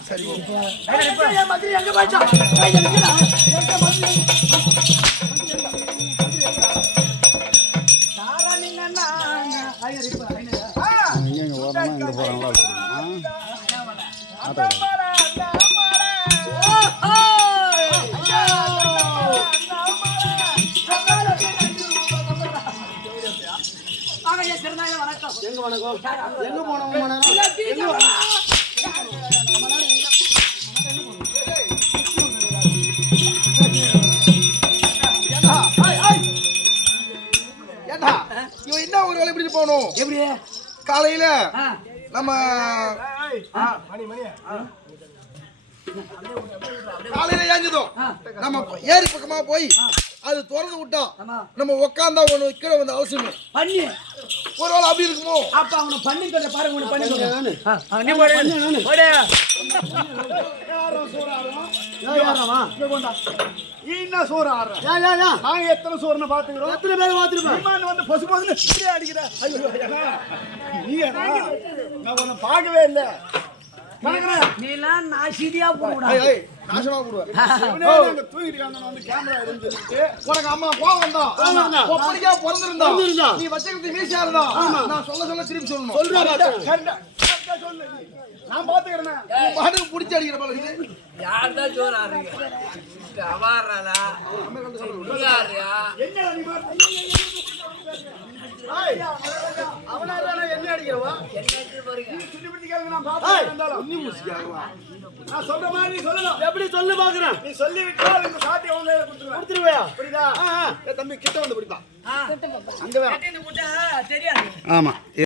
சரி மந்திரி எங்க போயிட்டான்? ஏய், எங்கடா? எங்க மந்திரி? தாரா எங்க வணக்கம் எங்க போனோம் எங்க ஒரு இப்படி போகணும். எப்படி? காலையில நம்ம காலையில ஏஞ்சதும். நம்ம ஏரி பக்கமா போய் அது திறந்து விட்டா. நம்ம உக்காந்தா ஒண்ணு கீழே வந்து அவசியம் பண்ணி. ஒருவேளை அப்படி இருக்குமோ? அப்ப அவனை பண்ணி பாருங்க பண்ணி என்ன சோறு ஆடுற நாங்க எத்தனை சோறுன்னு பாத்துக்கிறோம் எத்தனை பேர் பாத்துருப்போம் வந்து பொசு பொசுன்னு இப்படியே அடிக்கிற. நீ? நான் உன்னை பார்க்கவே இல்லை. நீலாம் நாசிதியா போடுடா நாசமா போடுவேன் தூங்கிட்டு வந்து கேமரா உனக்கு அம்மா கோவம் வந்தா. ஒப்படிக்கா பிறந்திருந்தா. நீ வச்சுக்கிறது மீசியா இருந்தா நான் சொல்ல சொல்ல திருப்பி சொல்லணும். நான் பாத்துக்கிறேன் பாட்டுக்கு பிடிச்சி அடிக்கிற போல ஜோர் ஆடுறீங்க? அவாடுறாளா யாருயா என்ன அவனா அடிக்கிறவா? என்ன பாருங்க சுத்தி பிடிச்சி கேளுங்க, நான் சொல்ற மாதிரி நீ சொல்லணும் எப்படி சொல்லு பாக்குறேன். நீ சொல்லி விட்டால் இந்த சாத்தியம் வந்து கொடுத்துருவேன். கொடுத்துருவியா? புரியுதா? தம்பி கிட்ட வந்து பிடிப்பா. அங்க தெரியாது. ஆமாம்